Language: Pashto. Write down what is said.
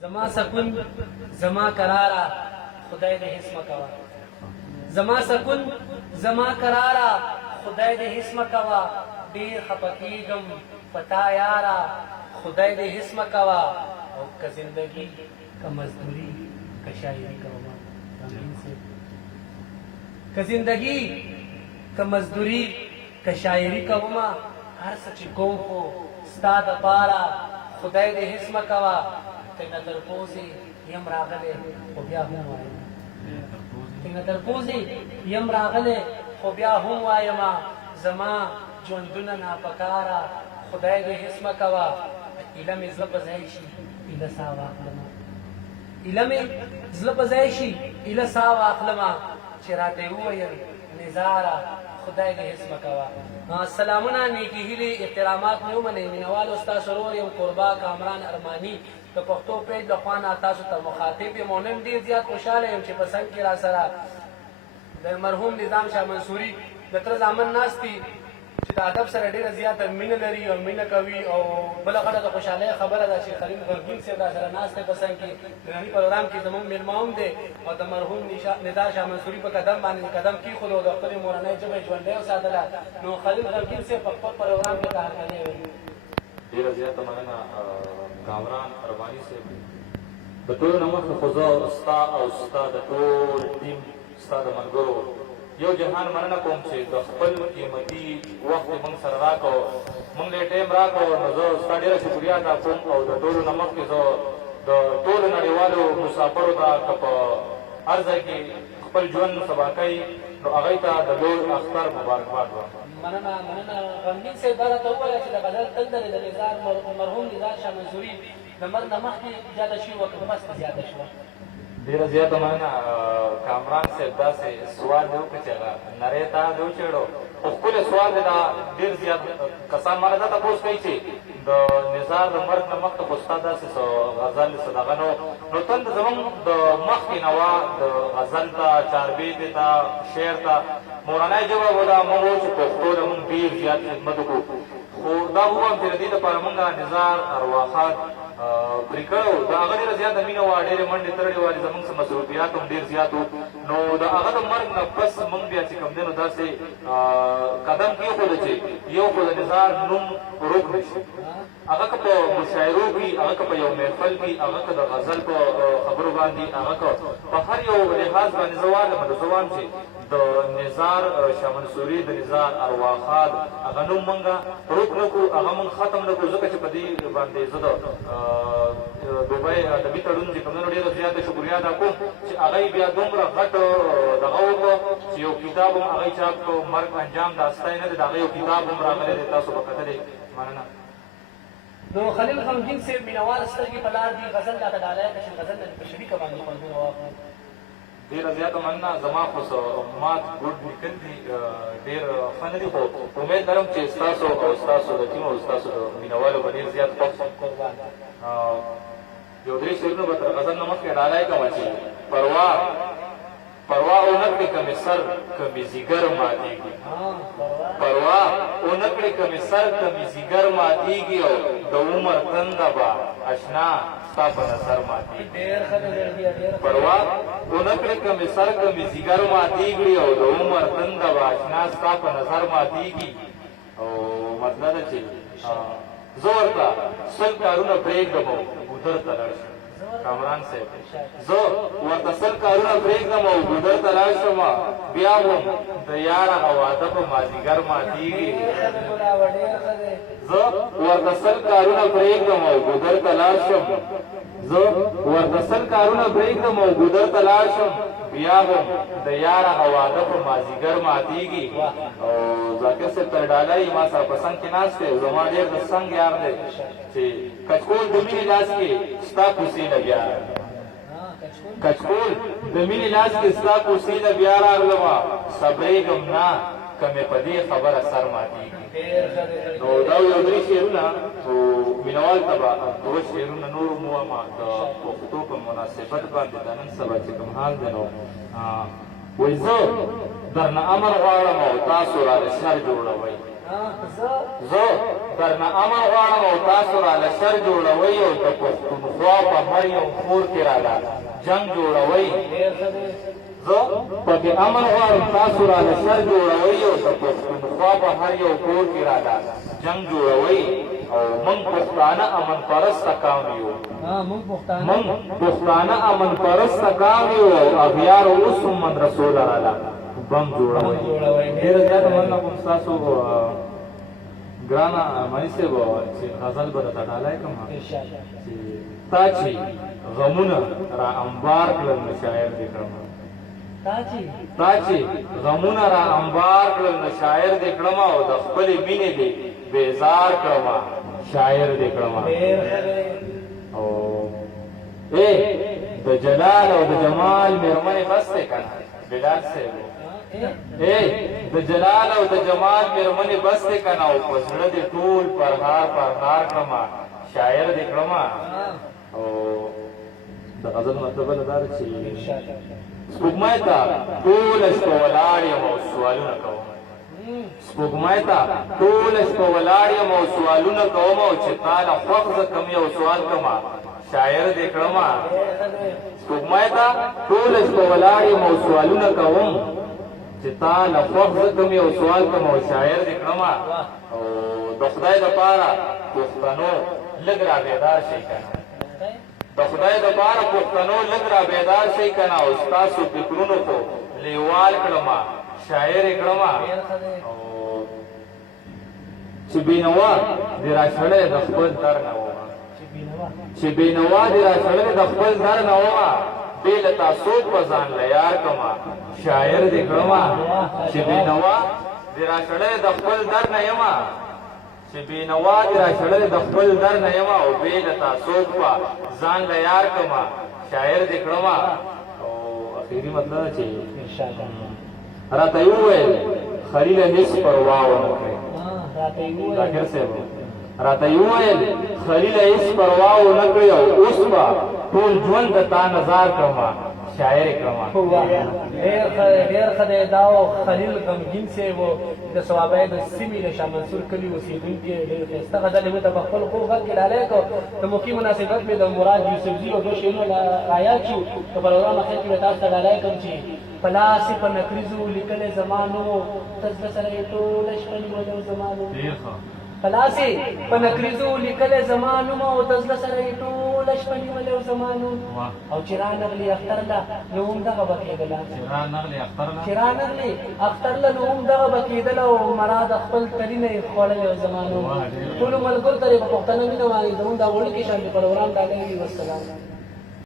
زما سکون زما قرارا خدای دې هیڅ مکوا زما سکون زما قرارا خدای دې هیڅ مکوا ډیر خپکیږم پتا یارا خدای دې هیڅ مکوا او که زندگی که مزدوری که شاعری کوما که زندگی که مزدوری که شاعری کوما هر څه چې کوم خو ستا دپاره خدای دې هیڅ مکوا څنګه تر پوزې یم راغلی خو بیا هم وایم څنګه تر پوزې یم راغلی خو بیا هم وایم زما ژوندونه ناپکاره خدای دې هیڅ مکوا ایله مې زړه په ځای شي ایله ساه واخلمه ایله مې زړه په ځای شي ایله ساه واخلمه چې راته یې وویل نزاره خدای دې هیڅ مکوا سلامونه نیکې هیلې احترامات مې ومنئ مینهوالو ستاسو ورور یم قربا کامران ارماني د پښتو پیج د خوا نه تاسو ته مخاطب یم او نن ډېر زیات خوشحاله یم چې په څنګ کې را سره د مرحوم نظام شاه منصوري د تره زامن ناست دي چې د ادب سره ډېره زیاته مینه لري او مینه کوي او بله غټه د خوشحالۍ خبره ده چې خلیل غمګین صاحب را سره ناست دی په څنګ کې د ننني پروګرام کې زموږ میلمه هم دی او د مرحوم نثار شاه منصوري په قدم باندې قدم کېښود او د خپلې مورنۍ ژبه یې ژوندۍ وساتله نو خلیل غمګین صاحب په خپل پروګرام کې کارکړی وي ډېره زیاته مننه کامران ارماني صاحب د ټولو نه مخکې خو زه ستا او ستا د ټول ټیم ستا د ملګرو یو جهان مننه کوم چې د خپل قیمتي وخت یې موږ سره راکړو موږ له ټایم راکړو نو زه ستا ډېره شکریا ادا کوم او د ټولو نه مخکې زه د ټولو نړیوالو مسافرو ته که په هر ځای کې خپل ژوند سبا کوي نو هغوی ته د لوی اختر مبارکباد وایم مننه مننه غمګین صاحب دا راته وویله چې د غزل تندر د نظار مرحوم نظار شاه منصوري د مرګ نه مخکې زیاته شوې وه که په مسته زیاته شوه ډېره زیاته مننه کامران صاحب داسې سوال دی وکړه چې هغه نری تا دی وچېړو خو ښکلی سوال دی دا ډېر زیات کسان ماله دا تپوس کوي چې د نظار د مرګ نه مخکې خو ستا داسې څه غزل څه دغه نو تل زموږ د مخکې نه وه د غزل ته چاربیتې ته شعر ته مورنۍ ژبه به دا موږ وو چې پښتو ته موږ ډېر زیات خدمت وکړو خو دا ووایم چې د دې دپاره موږ نظار ارواښاد پرې کړی و د هغه ډېره زیاته مینه وه ډېرې منډې ترړې وه زموږ څه مصروفیات هم ډېر زیات وو نو د هغه د مرګ نه پس موږ بیا چې کوم دی نو داسې قدم کېښوده چې یو خو د نظار نوم ورک نه شي هغه که په مشاعرو کې هغه که په یو محفل کې هغه که د غزل په خبرو باندې هغه که په هر یو لحاظ باندې زه وایم زه وایم چې د نظار شاه منصوري د نظار ارواښاد هغه نوم موږ ورک نه کړو هغه موږ ختم نه کړو ځکه چې په دې باندې زه د دوبۍ ادبي تړون چې کوم دی ډېره زیاته شکریا ادا کوم چې هغه یې بیا دومره غټ دغه وکړو چې یو کتاب هم هغه یې چاپ کړو مرګ انجام دا ستی نه دی د هغه یو کتاب هم راغلی دی تاسو به کتلی مننه نو خلیل غمګین صاحب مینهوال سترګې په لار دي غزل راته ډالۍ کړه چې غزل نه په شریکه باندې خوندونه واخلو ډېره زیاته مننه زما خو مات ګډ لیکل دي ډېر ښه نه دي خو امید لرم چې ستاسو او ستاسو د ټیم او ستاسو د مینهوالو به ډېر زیات خوښ یو درې شعرونه به تر غزل نه مخکې ډالۍ کومه چې پروا اونکړې که مې سر که مې ځیګر ماتېږي پروا اونکړې که مې سر که مې ځیګر ماتېږي او د عمر تنده به اشنا ستا په نظر ماتېږي پروا اونکړې که مې سر که مې ځیګر ماتېږي او د عمر تنده به اشنا ستا په نظر ماتېږي او مطلب ده چې زه ورته سل کارونه پرېږدم او ګودر ته لاړ شم کامران صاحب زه ورته سل کارونه پرېږدم او ګودر ته لاړ شم بیا هم د یار هغه واده په مازدیګر ماتېږي زه ورته سل کارونه پرېږدم او ګودر ته لاړ شم زه ورته سل کارونه پرېږدم او ګودر ته لاړ شم بیا هم د یار هغه واده په مازدیګر ماتېږي او ذاکر صاحب تر ډالۍ ما سره په څنګ کې ناست دی زما ډېر د څنګ یار دی چې کچکول د مینې لاس کې ستا کوڅې له بیا کچکول د مینې لاس کې ستا کوڅې له بیا راغلمه صبرېږم نه که مې په دې خبره سر ماتېږي نو دا یو درې شعرونه خو مینهوال ته به دوه شعرونه نور هم ووایم د پښتو په مناسبت باندې د نن سبا چې کوم حال دی نو وایي زه درنه امر غواړم او تاسو راله شر جوړوئ زه درنه امر غواړم او تاسو راله شر جوړوئ او د پښتونخوا په هر یو کور کې راله جنگ جوړوئ ډېر ښه دی. زه پکې امن غواړم تاسو راله شر جوړوئ او د پښتونخوا په هر یو کور کې راله جنگ جوړوئ او موږ پښتانه امن پرسته قوم یو موږ پښتانه موږ پښتانه امن پرسته قوم یو او اغیار اوس هم مدرسو راله بم جوړوئ. ډېره زیاته مننه کوم ستاسو ګرانه مانی صاحب چې غزل به درته ډالۍ کړم انشاءالله. چې تا چې غمونه را انبار کړل نو شاعر دې کړم تا چې غمونه را انبار کړل نو شاعر دې کړم او د خپلې مینې دې بیزار کړم شاعر دې کړم. ډېر ښه دی. او د جلال او د جمال مېرمنې بس دی که نه بلال صاحب د جلال او د جمال مېرمنې بس دی که نه او په زړه دې ټول پرهار پرهار کړم شاعر دې کړم. او د غزل مطلب دا ده چې سپوږمۍ ته ټوله شپه ولاړ یم او سوالونه کوم سپوږمۍ ته ټوله شپه ولاړ یم او سوالونه کوم او چې تا له خوښ زه کوم یو سوال کوم شاعر دې کړم. سپوږمۍ ته ټوله شپه ولاړ یم او سوالونه کوم چې تا له خوښ زه کوم یو سوال کوم او شاعر دې کړم. او د خدای دپاره پښتنو لږ را بیدار شئ که نه د خدای دپاره پښتنو لږ را بیدار شئ که نه او ستاسو فکرونو خو لیوال کړم شاعر یې کړم. او چې بېنوا دې را شړی د خپل در نه ومه چې بېنوا دې را شړی د خپل در نه ومه بې له تا څوک به ځان له یار کړمه شاعر دې کړم. چې بېنوا دې را شړی د خپل در نه یمه چې بېنوا دې را شړی د خپل در نه یمه او بې له تا څوک به ځان له یار کړمه شاعر دې کړم. او اخري مطلب چې راته یې وویل خلیله هېڅ پروا ونه کړې ذاکر صاحب راته یې وویل خلیله هېڅ پروا ونه کړې او اوس به ټول ژوند د تا نظار کړمه شاعر یې کړمه. ډېر ښه دی. دا و خلیل غمګین صاحب و د صوابۍ د سیمې د شاه منصور کلي اوسېدونکي ډېر ښایسته غزل یې مې ته په خپل خوږ غږ کې ډالۍ کړو. د موقع مناسبت مې د مراد یوسفزي او دوه شعرونه رایاد شو په پروګرام اخر کې مې تاسو ته ډالۍ کړم چې په لاس یې په نکریزو لیکلی زمانو ته زړه سره یې ټوله شپه نیولې زمانو په لاس یې په نکریزو لیکلی زمانوم او ته زړه سره یې ټوله شپه نیولې زمانو او چې رانغلې اختر له نو هم دغه به کېدله چې رانغلې اختر له نو هم دغه به کېدله او مراد خپل تلینه یې خوړلې زمانو ټولو ملګرو ته یې په پښتنه مینه وایي زموږ دا وړوکي شان د پروګرام ډالۍ وي. والسلام.